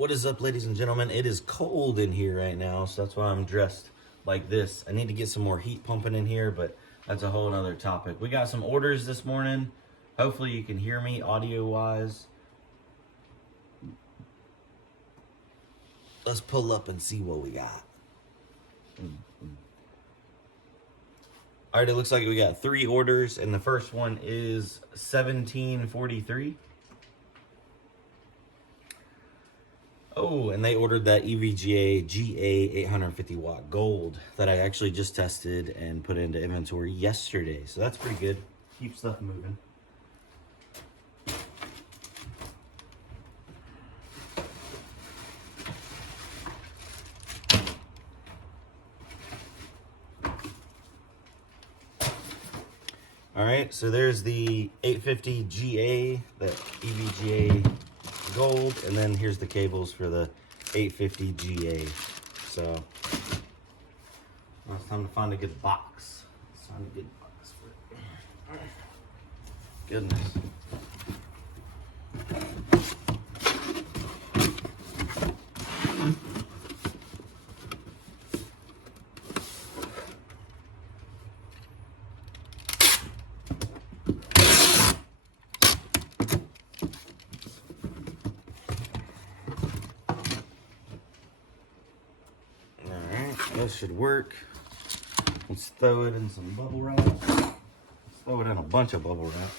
What is up, ladies and gentlemen? It is cold in here right now, so that's why I'm dressed like this. I need to get some more heat pumping in here, but that's a whole other topic. We got some orders this morning. Hopefully you can hear me audio-wise. Let's pull up and see what we got. All right, it looks like we got 3 orders, and the first one is 1743. Oh, and they ordered that EVGA GA 850 watt gold that I actually just tested and put into inventory yesterday. So that's pretty good. Keep stuff moving. All right, so there's the 850 GA, the EVGA gold, and then here's the cables for the 850 GA. So now it's time to find a good box. Let's find a good box for it. All right. Goodness. That should work. Let's throw it in some bubble wrap. Let's throw it in a bunch of bubble wrap.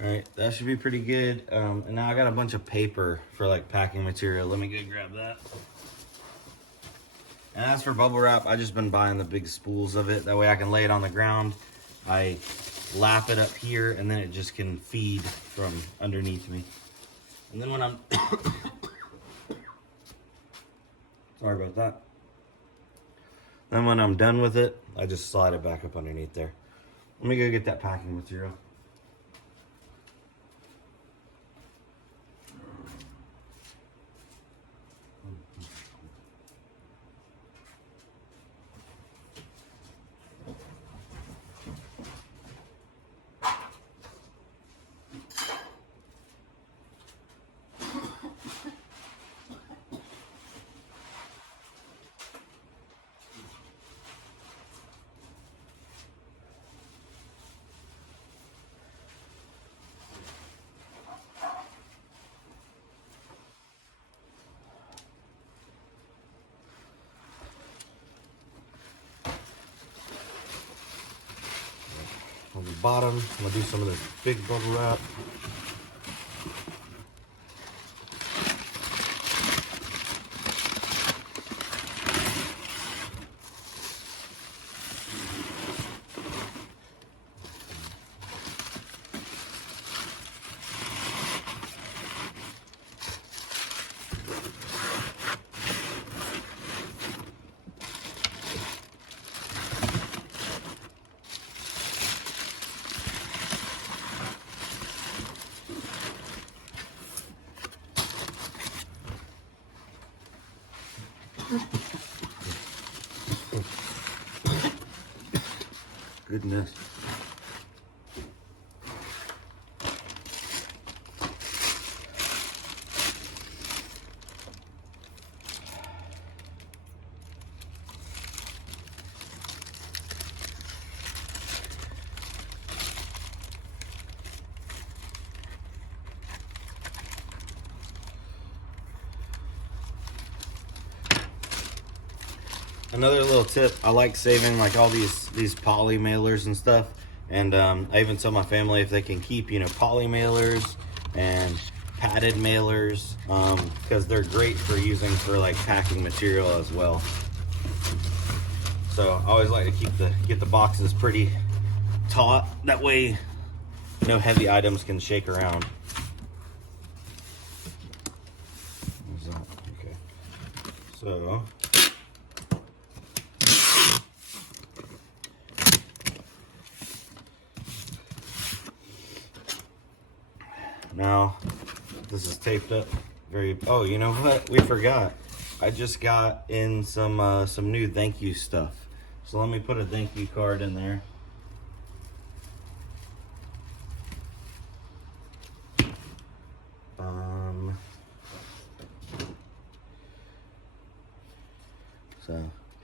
All right, that should be pretty good. And now I got a bunch of paper for like packing material. Let me go grab that. And as for bubble wrap, I just been buying the big spools of it. That way I can lay it on the ground. I lap it up here and then it just can feed from underneath me. And then when I'm, sorry about that. Then when I'm done with it, I just slide it back up underneath there. Let me go get that packing material. On the bottom, I'm gonna do some of this big bubble wrap. Goodness. Another little tip, I like saving like all these poly mailers and stuff. And I even tell my family if they can keep, you know, poly mailers and padded mailers, because they're great for using for like packing material as well. So I always like to get the boxes pretty taut. That way no heavy items can shake around. Okay. So now this is taped up oh, you know what? We forgot. I just got in some new thank you stuff. So let me put a thank you card in there.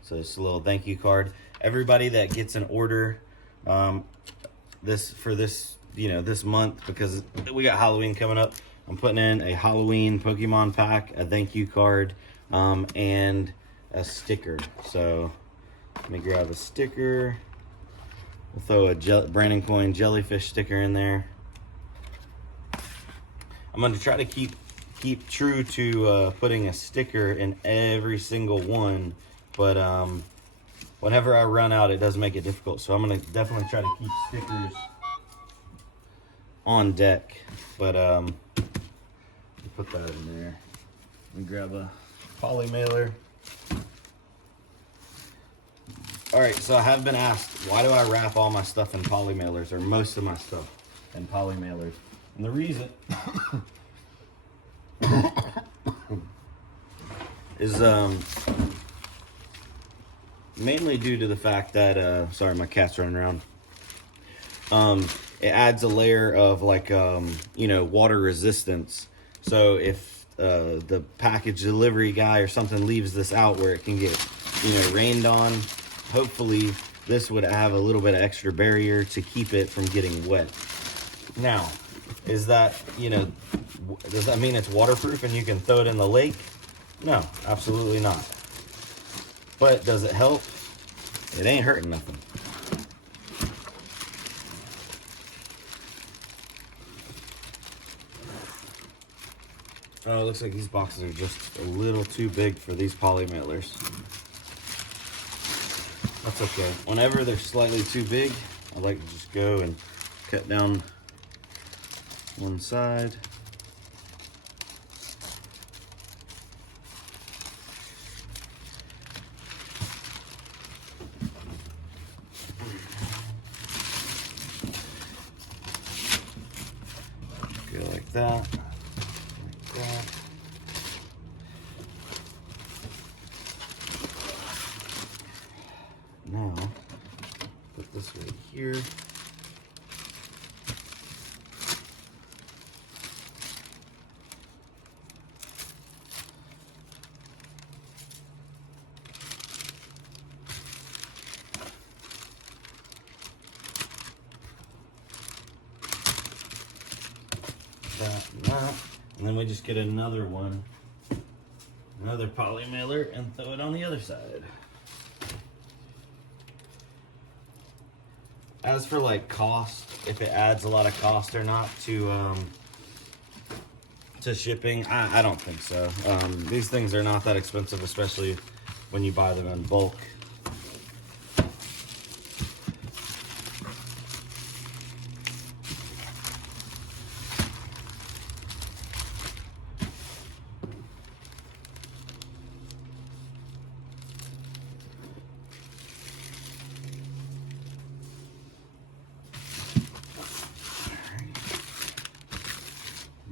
So it's a little thank you card. Everybody that gets an order this you know, this month, because we got Halloween coming up, I'm putting in a Halloween Pokemon pack, a thank you card, and a sticker. So let me grab a sticker. We'll throw a Brandon Coin jellyfish sticker in there. I'm going to try to keep true to putting a sticker in every single one, but whenever I run out, it does make it difficult. So I'm going to definitely try to keep stickers on deck. But put that in there. Let me grab a poly mailer. All right, so I have been asked, why do I wrap all my stuff in poly mailers, or most of my stuff in poly mailers? And the reason is mainly due to the fact that sorry, my cat's running around. It adds a layer of like you know, water resistance. So if the package delivery guy or something leaves this out where it can get, you know, rained on, hopefully this would have a little bit of extra barrier to keep it from getting wet. Now, is that, you know, does that mean it's waterproof and you can throw it in the lake? No, absolutely not. But does it help? It ain't hurting nothing. Oh, it looks like these boxes are just a little too big for these poly mailers. That's okay. Whenever they're slightly too big, I like to just go and cut down one side. Go like that. Now, put this right here. That and that. And then we just get another one, another poly mailer, and throw it on the other side. As for like cost, if it adds a lot of cost or not to shipping, I don't think so. These things are not that expensive, especially when you buy them in bulk.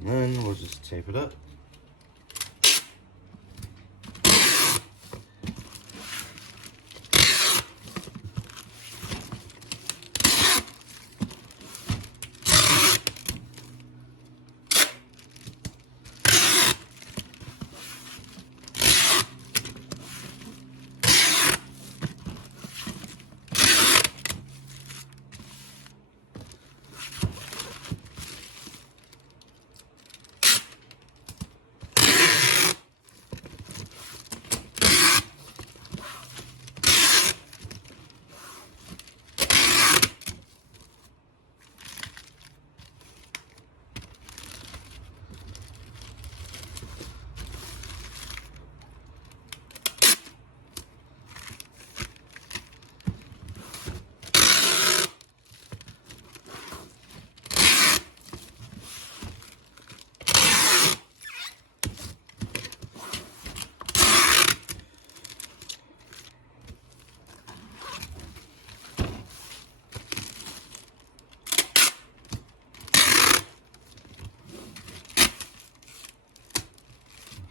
And then we'll just tape it up.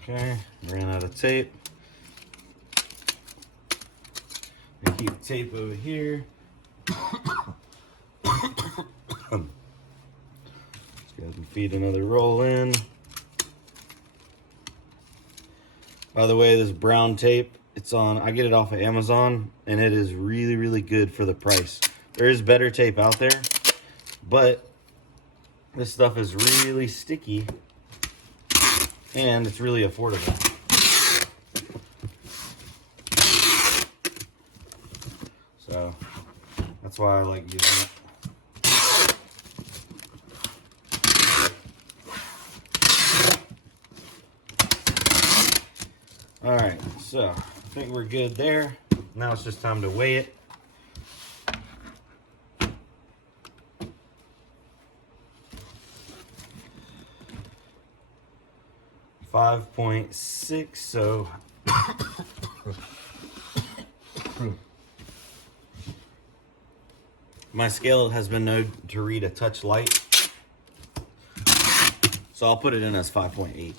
Okay, ran out of tape. I keep tape over here. Let's go ahead and feed another roll in. By the way, this brown tape, I get it off of Amazon, and it is really, really good for the price. There is better tape out there, but this stuff is really sticky, and it's really affordable. So, that's why I like using it. All right, so I think we're good there. Now it's just time to weigh it. .6, so my scale has been known to read a touch light, so I'll put it in as 5.8.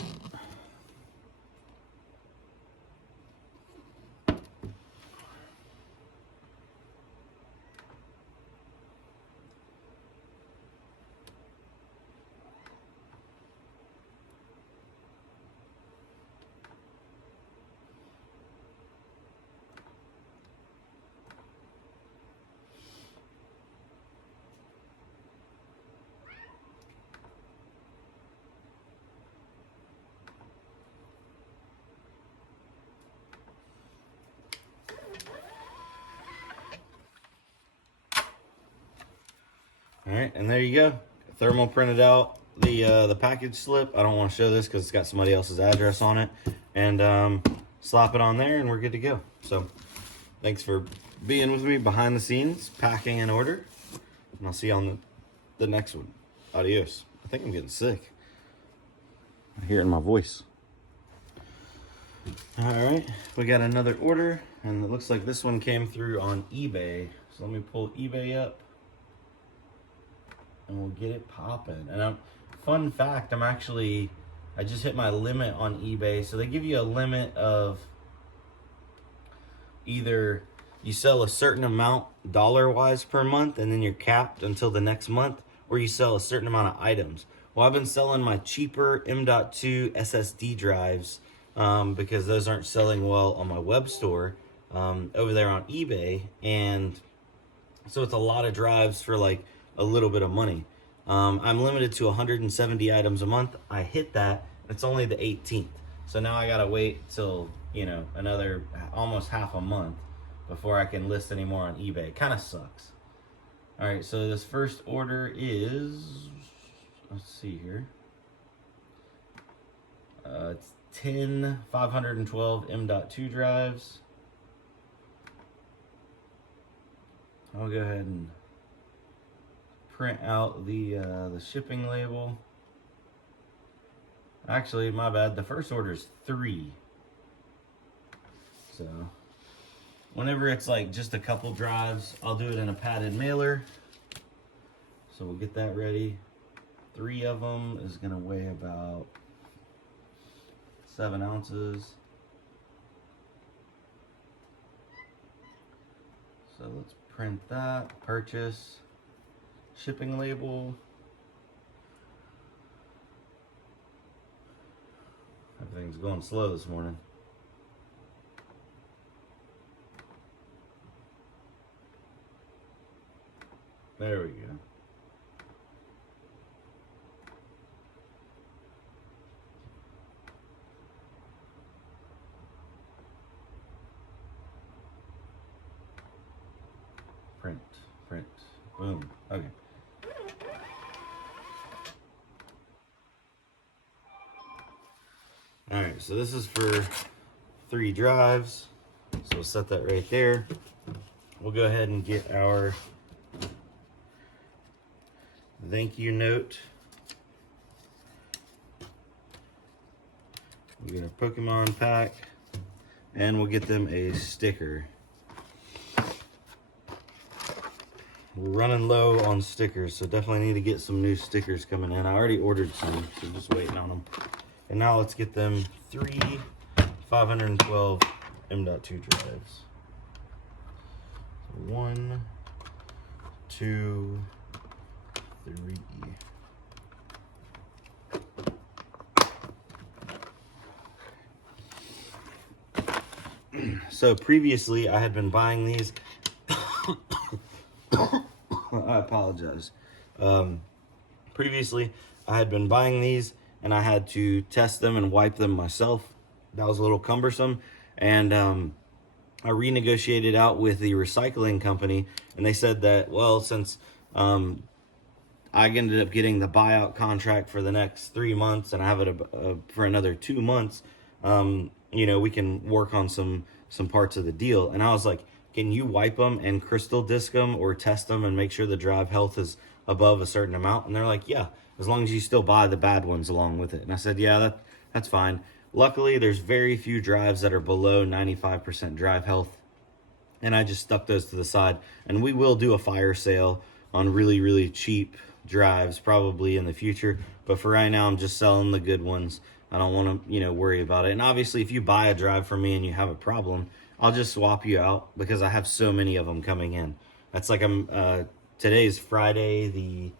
All right, and there you go. Thermal printed out the package slip. I don't want to show this because it's got somebody else's address on it. And slap it on there and we're good to go. So thanks for being with me behind the scenes, packing an order. And I'll see you on the next one. Adios. I think I'm getting sick. I hear it in my voice. All right, we got another order, and it looks like this one came through on eBay. So let me pull eBay up, and we'll get it popping. And fun fact, I just hit my limit on eBay. So they give you a limit of either you sell a certain amount dollar-wise per month, and then you're capped until the next month, or you sell a certain amount of items. Well, I've been selling my cheaper M.2 SSD drives because those aren't selling well on my web store over there on eBay. And so it's a lot of drives for like a little bit of money. I'm limited to 170 items a month. I hit that. It's only the 18th. So now I gotta wait till, another almost half a month before I can list any more on eBay. Kind of sucks. All right, so this first order is, let's see here. It's 10 512 M.2 drives. I'll go ahead and print out the shipping label. Actually, my bad. The first order is 3. So whenever it's like just a couple drives, I'll do it in a padded mailer. So we'll get that ready. 3 of them is gonna weigh about 7 ounces. So let's print that, purchase, shipping label. Everything's going slow this morning. There we go. Print, boom, okay. All right, so this is for 3 drives. So we'll set that right there. We'll go ahead and get our thank you note. We'll get a Pokemon pack, and we'll get them a sticker. We're running low on stickers, so definitely need to get some new stickers coming in. I already ordered some, so just waiting on them. And now let's get them 3 512 M.2 drives. 1, 2, 3. So previously I had been buying these. I apologize. Previously I had been buying these and I had to test them and wipe them myself. That was a little cumbersome, and I renegotiated out with the recycling company, and they said that, well, since I ended up getting the buyout contract for the next 3 months and I have it for another 2 months, you know, we can work on some parts of the deal. And I was like, can you wipe them and crystal disc them or test them and make sure the drive health is above a certain amount? And they're like, yeah, as long as you still buy the bad ones along with it. And I said, yeah, that's fine. Luckily, there's very few drives that are below 95% drive health, and I just stuck those to the side. And we will do a fire sale on really, really cheap drives probably in the future, but for right now, I'm just selling the good ones. I don't want to, you know, worry about it. And obviously, if you buy a drive from me and you have a problem, I'll just swap you out because I have so many of them coming in. That's like today's Friday the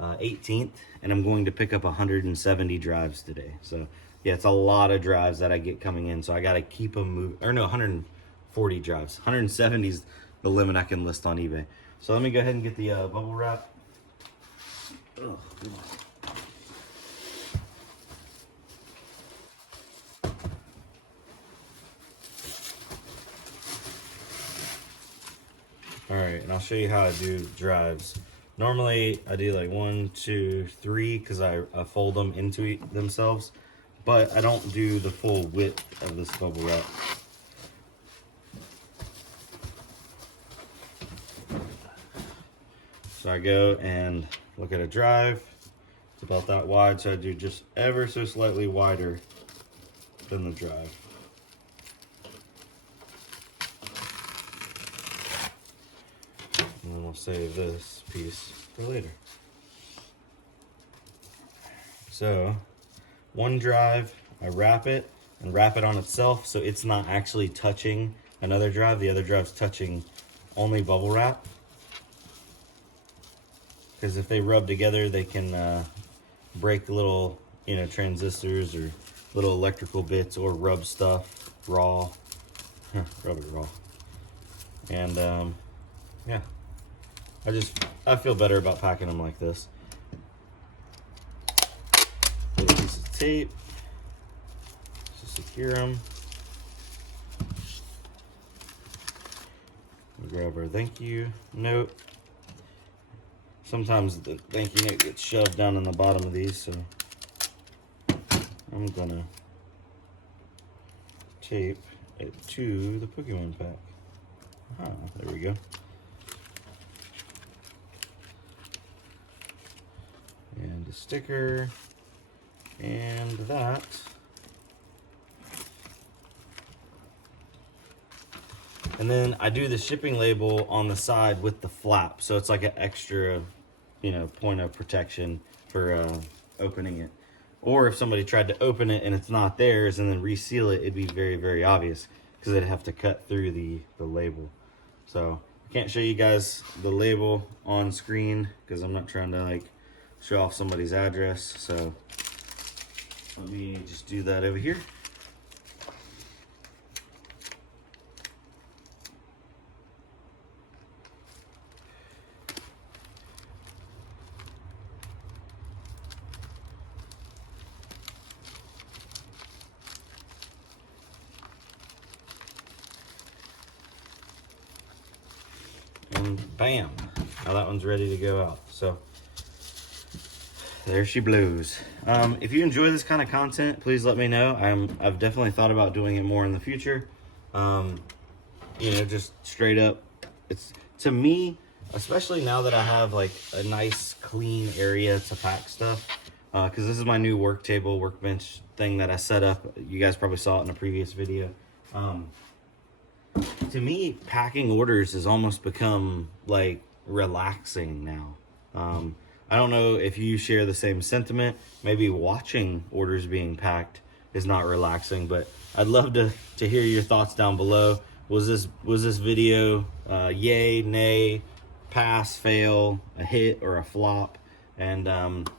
18th, and I'm going to pick up 170 drives today. So yeah, it's a lot of drives that I get coming in, so I got to keep them moving. Or no, 140 drives. 170 is the limit I can list on eBay. So let me go ahead and get the bubble wrap. Oh, goodness. All right, and I'll show you how I do drives. Normally, I do like 1, 2, 3 because I fold them into themselves, but I don't do the full width of this bubble wrap. So I go and look at a drive. It's about that wide, so I do just ever so slightly wider than the drive. And then we'll save this piece for later. So, one drive, I wrap it and wrap it on itself so it's not actually touching another drive. The other drive's touching only bubble wrap. Because if they rub together, they can break little, you know, transistors or little electrical bits, or rub stuff raw. Rub it raw. And yeah. I feel better about packing them like this. Little piece of tape to secure them. We grab our thank you note. Sometimes the thank you note gets shoved down in the bottom of these, so I'm gonna tape it to the Pokemon pack. Ah, there we go. And a sticker, and that. And then I do the shipping label on the side with the flap, so it's like an extra, you know, point of protection for opening it. Or if somebody tried to open it and it's not theirs and then reseal it, it'd be very, very obvious because they'd have to cut through the label. So I can't show you guys the label on screen because I'm not trying to like show off somebody's address. So let me just do that over here. And bam, now that one's ready to go out. So there she blows. If you enjoy this kind of content, please let me know. I've definitely thought about doing it more in the future. You know, just straight up, it's, to me, especially now that I have like a nice clean area to pack stuff, because this is my new work table, workbench thing that I set up. You guys probably saw it in a previous video. To me, packing orders has almost become like relaxing now. I don't know if you share the same sentiment. Maybe watching orders being packed is not relaxing, but I'd love to hear your thoughts down below. Was this video yay, nay, pass, fail, a hit, or a flop? And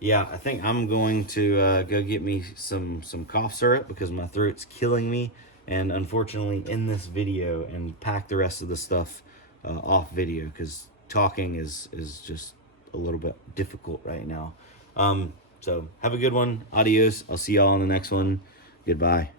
yeah, I think I'm going to go get me some cough syrup because my throat's killing me, and unfortunately end this video and pack the rest of the stuff off video because talking is just a little bit difficult right now. So have a good one. Adios. I'll see y'all on the next one. Goodbye.